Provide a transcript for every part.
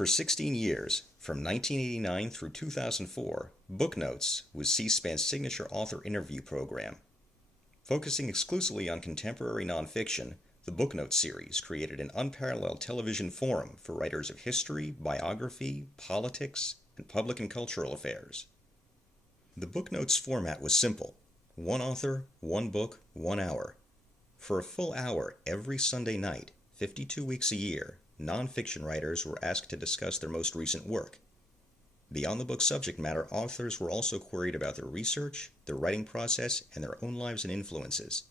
For 16 years, from 1989 through 2004, Booknotes was C-SPAN's signature author interview program. Focusing exclusively on contemporary nonfiction, the Booknotes series created an unparalleled television forum for writers of history, biography, politics, and public and cultural affairs. The Booknotes format was simple: one author, one book, 1 hour. For a full hour every Sunday night, 52 weeks a year, nonfiction writers were asked to discuss their most recent work. Beyond the book's subject matter, authors were also queried about their research, their writing process, and their own lives and influences.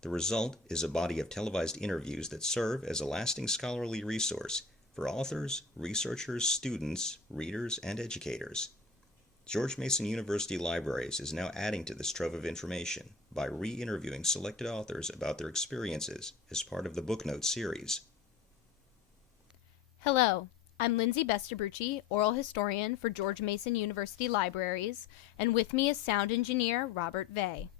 The result is a body of televised interviews that serve as a lasting scholarly resource for authors, researchers, students, readers, and educators. George Mason University Libraries is now adding to this trove of information by re-interviewing selected authors about their experiences as part of the Booknotes series. Hello, I'm Lindsay Bestabrucci, oral historian for George Mason University Libraries, and with me is sound engineer Robert Vey.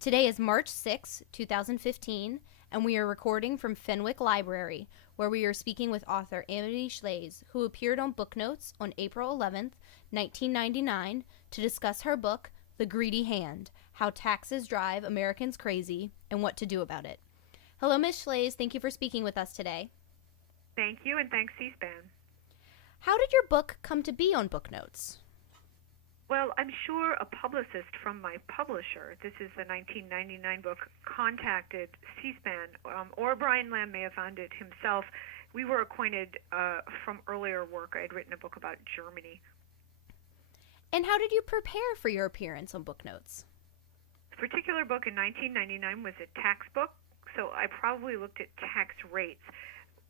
Today is March 6, 2015, and we are recording from Fenwick Library, where we are speaking with author Amity Shlaes, who appeared on Booknotes on April 11, 1999, to discuss her book, The Greedy Hand: How Taxes Drive Americans Crazy and What to Do About It. Hello, Ms. Shlaes. Thank you for speaking with us today. Thank you, and thanks C-SPAN. How did your book come to be on Booknotes? Well, I'm sure a publicist from my publisher, this is the 1999 book, contacted C-SPAN, or Brian Lamb may have found it himself. We were acquainted from earlier work. I had written a book about Germany. And how did you prepare for your appearance on Booknotes? This particular book in 1999 was a tax book, so I probably looked at tax rates.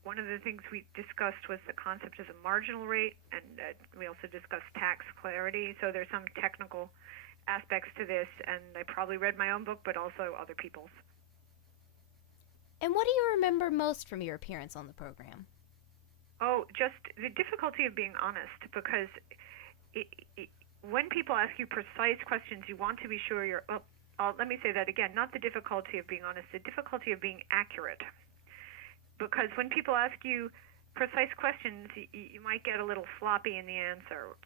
One of the things we discussed was the concept of the marginal rate, and we also discussed tax clarity. So there's some technical aspects to this, and I probably read my own book, but also other people's. And what do you remember most from your appearance on the program? Oh, just the difficulty of being honest, because when people ask you precise questions, you want to be sure you're, let me say that again, not the difficulty of being honest, the difficulty of being accurate. Because when people ask you precise questions, you might get a little sloppy in the answer.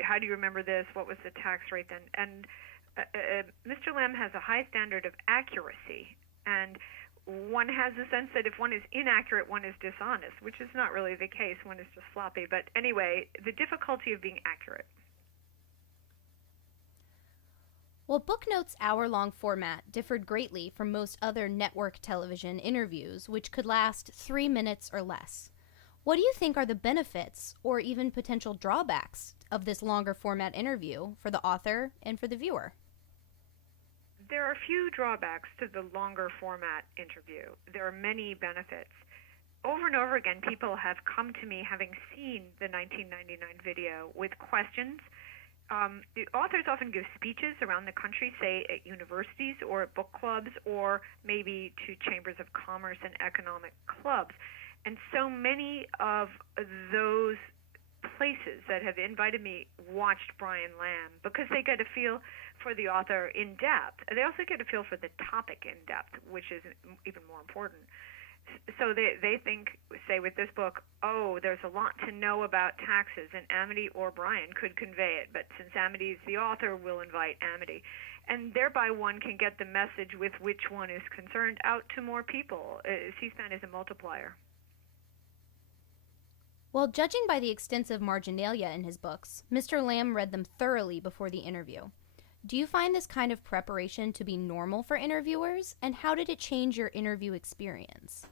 How do you remember this? What was the tax rate then? And Mr. Lamb has a high standard of accuracy, and one has a sense that if one is inaccurate, one is dishonest, which is not really the case. One is just sloppy. But anyway, the difficulty of being accurate. Well, Booknotes' hour-long format differed greatly from most other network television interviews, which could last 3 minutes or less. What do you think are the benefits or even potential drawbacks of this longer format interview for the author and for the viewer? There are few drawbacks to the longer format interview. There are many benefits. Over and over again, people have come to me having seen the 1999 video with questions. The authors often give speeches around the country, say at universities or at book clubs, or maybe to chambers of commerce and economic clubs. And so many of those places that have invited me watched Brian Lamb because they get a feel for the author in depth. They also get a feel for the topic in depth, which is even more important. So they think, say with this book, there's a lot to know about taxes, and Amity or Brian could convey it. But since Amity is the author, we'll invite Amity. And thereby one can get the message with which one is concerned out to more people. C-SPAN is a multiplier. Well, judging by the extensive marginalia in his books, Mr. Lamb read them thoroughly before the interview. Do you find this kind of preparation to be normal for interviewers, and how did it change your interview experience?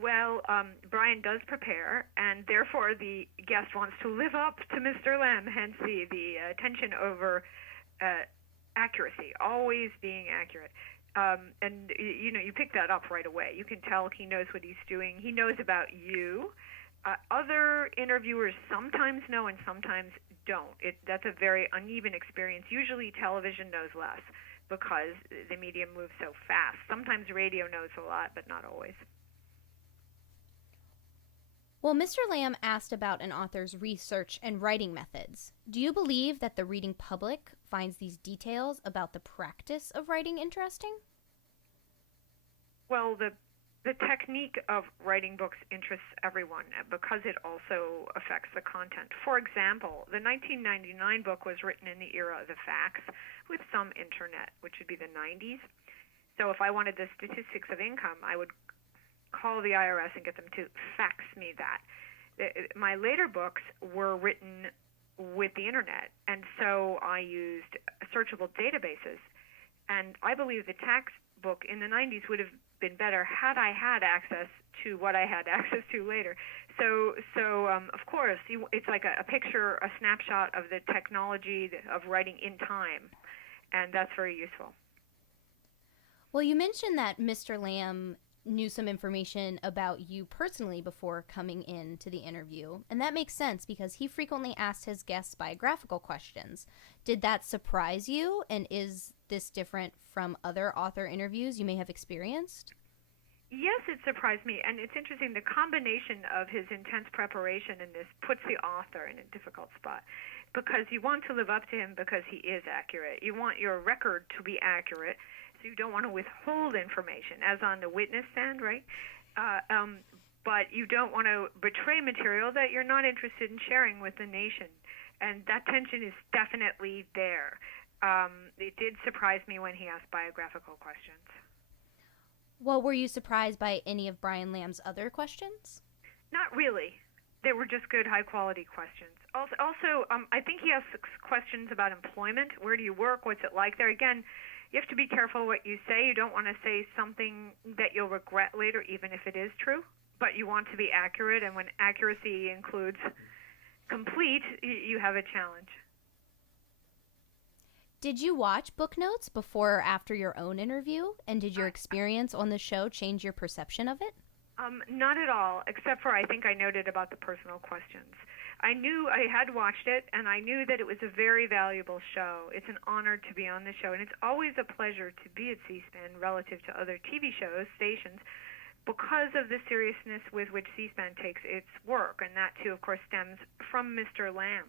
Well, Brian does prepare, and therefore the guest wants to live up to Mr. Lamb, hence the attention over accuracy, always being accurate. And, you pick that up right away. You can tell he knows what he's doing. He knows about you. Other interviewers sometimes know and sometimes don't. That's a very uneven experience. Usually television knows less because the medium moves so fast. Sometimes radio knows a lot, but not always. Well, Mr. Lamb asked about an author's research and writing methods. Do you believe that the reading public finds these details about the practice of writing interesting? Well, the The technique of writing books interests everyone because it also affects the content. For example, the 1999 book was written in the era of the fax with some internet, which would be the 90s. So if I wanted the statistics of income, I would call the IRS and get them to fax me that. My later books were written with the internet, and so I used searchable databases. And I believe the tax book in the 90s would have been better had I had access to what I had access to later. So of course, it's like a picture, a snapshot of the technology of writing in time, and that's very useful. Well, you mentioned that Mr. Lamb knew some information about you personally before coming into the interview, and that makes sense because he frequently asked his guests biographical questions. Did that surprise you, and is this different from other author interviews you may have experienced? Yes, it surprised me, and it's interesting. The combination of his intense preparation in this puts the author in a difficult spot because you want to live up to him because he is accurate. You want your record to be accurate, so you don't want to withhold information, as on the witness stand, right? But you don't want to betray material that you're not interested in sharing with the nation, and that tension is definitely there. It did surprise me when he asked biographical questions. Well, were you surprised by any of Brian Lamb's other questions? Not really. They were just good, high-quality questions. Also, I think he asks questions about employment. Where do you work? What's it like there? Again, you have to be careful what you say. You don't want to say something that you'll regret later, even if it is true. But you want to be accurate, and when accuracy includes complete, you have a challenge. Did you watch Booknotes before or after your own interview? And did your experience on the show change your perception of it? Not at all, except for I think I noted about the personal questions. I knew I had watched it, and I knew that it was a very valuable show. It's an honor to be on the show, and it's always a pleasure to be at C-SPAN relative to other TV shows, stations, because of the seriousness with which C-SPAN takes its work, and that, too, of course, stems from Mr. Lamb.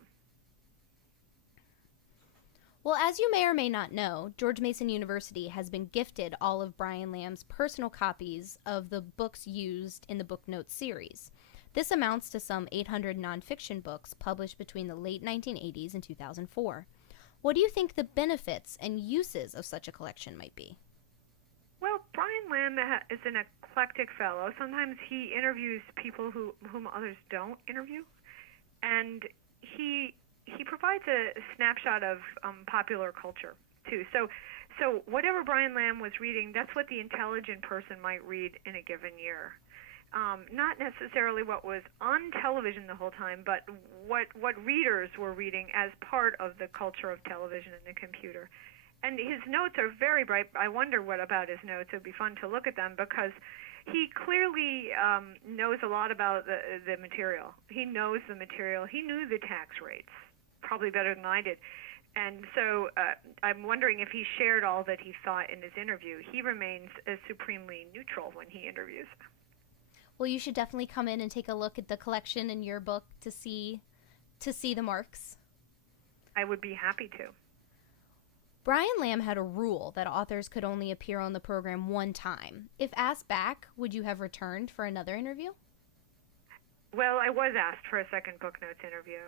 Well, as you may or may not know, George Mason University has been gifted all of Brian Lamb's personal copies of the books used in the Booknotes series. This amounts to some 800 nonfiction books published between the late 1980s and 2004. What do you think the benefits and uses of such a collection might be? Well, Brian Lamb is an eclectic fellow. Sometimes he interviews people whom others don't interview, and he provides a snapshot of popular culture, too. So whatever Brian Lamb was reading, that's what the intelligent person might read in a given year. Not necessarily what was on television the whole time, but what readers were reading as part of the culture of television and the computer. And his notes are very bright. I wonder what about his notes. It would be fun to look at them because he clearly knows a lot about the material. He knows the material. He knew the tax rates probably better than I did. And so I'm wondering if he shared all that he thought in his interview. He remains supremely neutral when he interviews. Well, you should definitely come in and take a look at the collection in your book to see the marks. I would be happy to. Brian Lamb had a rule that authors could only appear on the program one time. If asked back, would you have returned for another interview? Well, I was asked for a second Booknotes interview.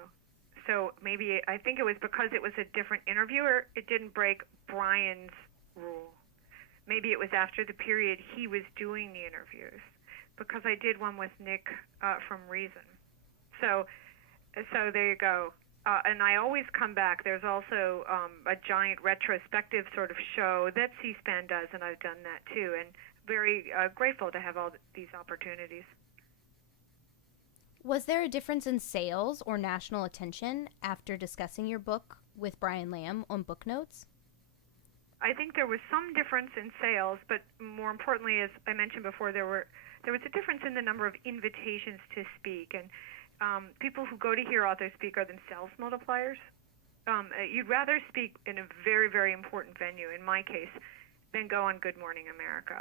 So maybe I think it was because it was a different interviewer, it didn't break Brian's rule. Maybe it was after the period he was doing the interviews, because I did one with Nick from Reason. So there you go. And I always come back. There's also a giant retrospective sort of show that C-SPAN does, and I've done that too, and very grateful to have all these opportunities. Was there a difference in sales or national attention after discussing your book with Brian Lamb on Booknotes? I think there was some difference in sales, but more importantly, as I mentioned before, there was a difference in the number of invitations to speak. And people who go to hear authors speak are themselves multipliers. You'd rather speak in a very, very important venue, in my case, than go on Good Morning America.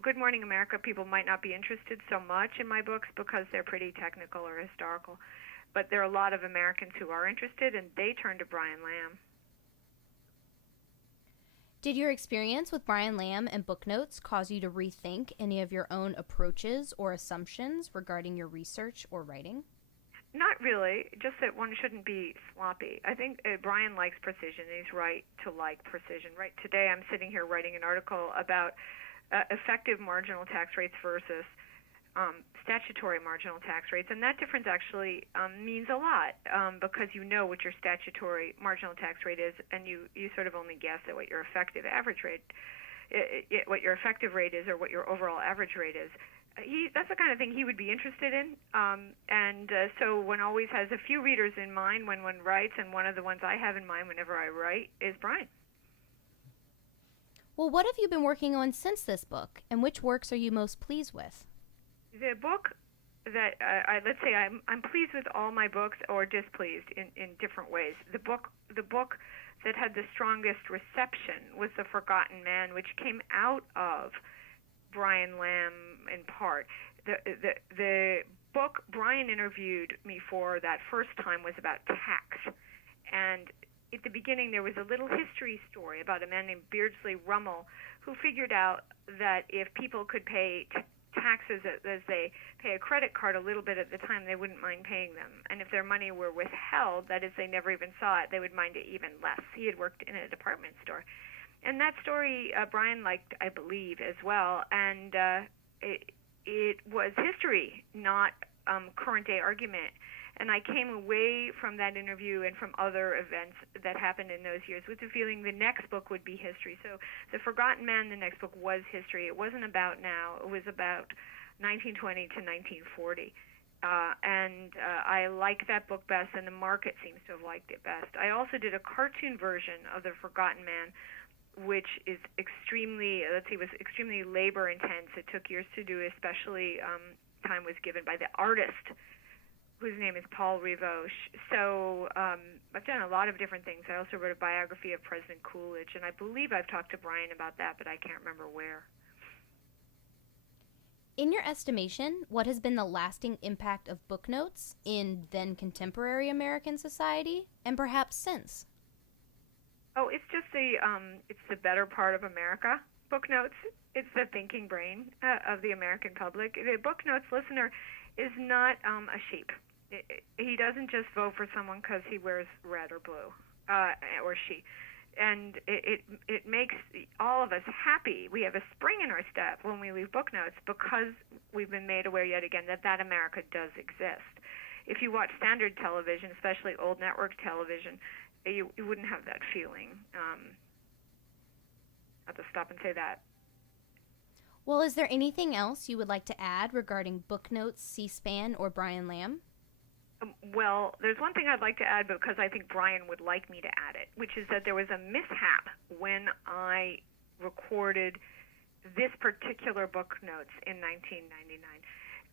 Good Morning America people might not be interested so much in my books because they're pretty technical or historical, but there are a lot of Americans who are interested, and they turn to Brian Lamb. Did your experience with Brian Lamb and Booknotes cause you to rethink any of your own approaches or assumptions regarding your research or writing? Not really, just that one shouldn't be sloppy. I think Brian likes precision, and he's right to like precision. Right today I'm sitting here writing an article about effective marginal tax rates versus statutory marginal tax rates, and that difference actually means a lot because you know what your statutory marginal tax rate is, and you sort of only guess at what your effective average rate, what your effective rate is, or what your overall average rate is. That's the kind of thing he would be interested in, so one always has a few readers in mind when one writes, and one of the ones I have in mind whenever I write is Brian. Well, what have you been working on since this book, and which works are you most pleased with? The book that let's say I'm pleased with all my books, or displeased in different ways. The book that had the strongest reception was The Forgotten Man, which came out of Brian Lamb in part. The book Brian interviewed me for that first time was about tax, and at the beginning there was a little history story about a man named Beardsley Rummel who figured out that if people could pay taxes as they pay a credit card a little bit at the time, they wouldn't mind paying them. And if their money were withheld, that is, they never even saw it, they would mind it even less. He had worked in a department store. And that story Brian liked, I believe, as well. And it was history, not current-day argument. And I came away from that interview and from other events that happened in those years with the feeling the next book would be history. So The Forgotten Man, the next book, was history. It wasn't about now. It was about 1920 to 1940. I like that book best, and the market seems to have liked it best. I also did a cartoon version of The Forgotten Man, which is extremely labor intense. It took years to do, especially time was given by the artist, whose name is Paul Rivoche. So I've done a lot of different things. I also wrote a biography of President Coolidge, and I believe I've talked to Brian about that, but I can't remember where. In your estimation, what has been the lasting impact of Booknotes in then contemporary American society, and perhaps since? Oh, it's just it's the better part of America. Booknotes, it's the thinking brain of the American public. The Booknotes listener is not a sheep. He doesn't just vote for someone because he wears red or blue, or she. And it makes all of us happy. We have a spring in our step when we leave Booknotes because we've been made aware yet again that America does exist. If you watch standard television, especially old network television, you wouldn't have that feeling. I have to stop and say that. Well, is there anything else you would like to add regarding Booknotes, C-SPAN, or Brian Lamb? Well, there's one thing I'd like to add because I think Brian would like me to add it, which is that there was a mishap when I recorded this particular Booknotes in 1999.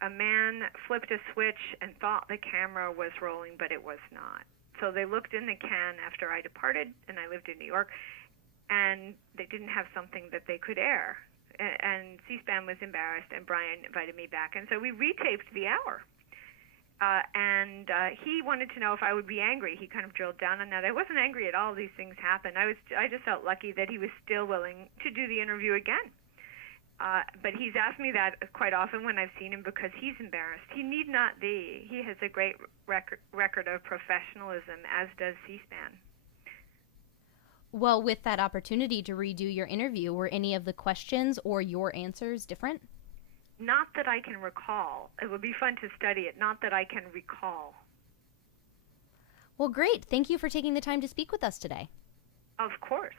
A man flipped a switch and thought the camera was rolling, but it was not. So they looked in the can after I departed, and I lived in New York, and they didn't have something that they could air. And C-SPAN was embarrassed, and Brian invited me back. And so we retaped the hour. He wanted to know if I would be angry. He kind of drilled down on that. I wasn't angry at all. These things happen. I just felt lucky that he was still willing to do the interview again. But he's asked me that quite often when I've seen him because he's embarrassed. He need not be. He has a great record of professionalism, as does C-SPAN. Well, with that opportunity to redo your interview, were any of the questions or your answers different? Not that I can recall. It would be fun to study it. Not that I can recall. Well, great. Thank you for taking the time to speak with us today. Of course.